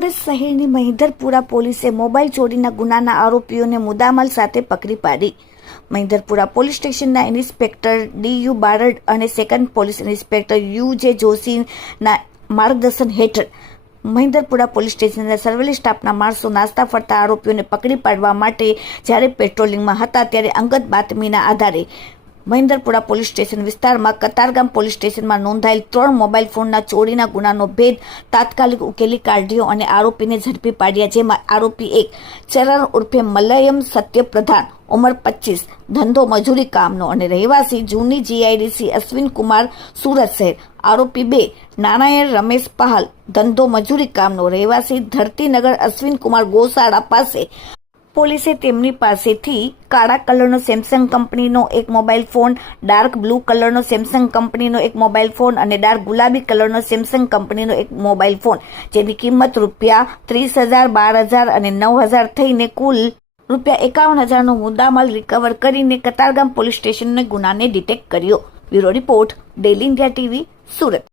સુરત શહેરની મહિધરપુરા પોલીસે મોબાઈલ ચોરીના ગુનાના આરોપીઓને મુદ્દામાલ સાથે પકડી પાડી. મહિધરપુરા પોલીસ સ્ટેશનના ઇન્સ્પેક્ટર ડી.યુ. બારડ અને સેકન્ડ પોલીસ ઇન્સ્પેક્ટર યુ.જે. જોશીના માર્ગદર્શન હેઠળ મહિધરપુરા પોલીસ સ્ટેશનના સર્વેલન્સ સ્ટાફના માણસો નાસ્તા ફરતા આરોપીઓને પકડી પાડવા માટે જ્યારે પેટ્રોલિંગમાં હતા ત્યારે અંગત બાતમીના આધારે મહિધરપુરા પોલીસ સ્ટેશન વિસ્તારમાં કતારગામ પોલીસ સ્ટેશનમાં નોંધાયેલ 3 મોબાઈલ ફોનના ચોરીના ગુનાનો ભેદ તાત્કાલિક ઉકેલી કાઢ્યો અને આરોપીને ઝડપી પાડ્યા, જેમાં આરોપી 1 ચરણ ઉર્ફે મલયમ સત્યપ્રધાન, ઉંમર 25, ધંધો મજૂરી કામનો અને રહેવાસી જૂની GIDC અશ્વિન કુમાર, સુરત શહેર. આરોપી 2 નારાયણ રમેશ પહાલ, ધંધો મજૂરી કામનો, રહેવાસી ધરતીનગર અશ્વિન કુમાર ગોશાળા પાસે. પોલીસે તેમની પાસેથી કાળા કલરનો સેમસંગ કંપનીનો એક મોબાઈલ ફોન, ડાર્ક બ્લુ કલરનો સેમસંગ કંપનીનો એક મોબાઈલ ફોન અને ડાર્ક ગુલાબી કલરનો સેમસંગ કંપનીનો એક મોબાઈલ ફોન, જેની કિંમત રૂપિયા 30,000, 12,000 અને 9,000 થઈને કુલ રૂપિયા 51,000નો મુદ્દામાલ રિકવર કરીને કતારગામ પોલીસ સ્ટેશનને ગુનાને ડિટેક્ટ કર્યો. Bureau report, daily India TV, Surat.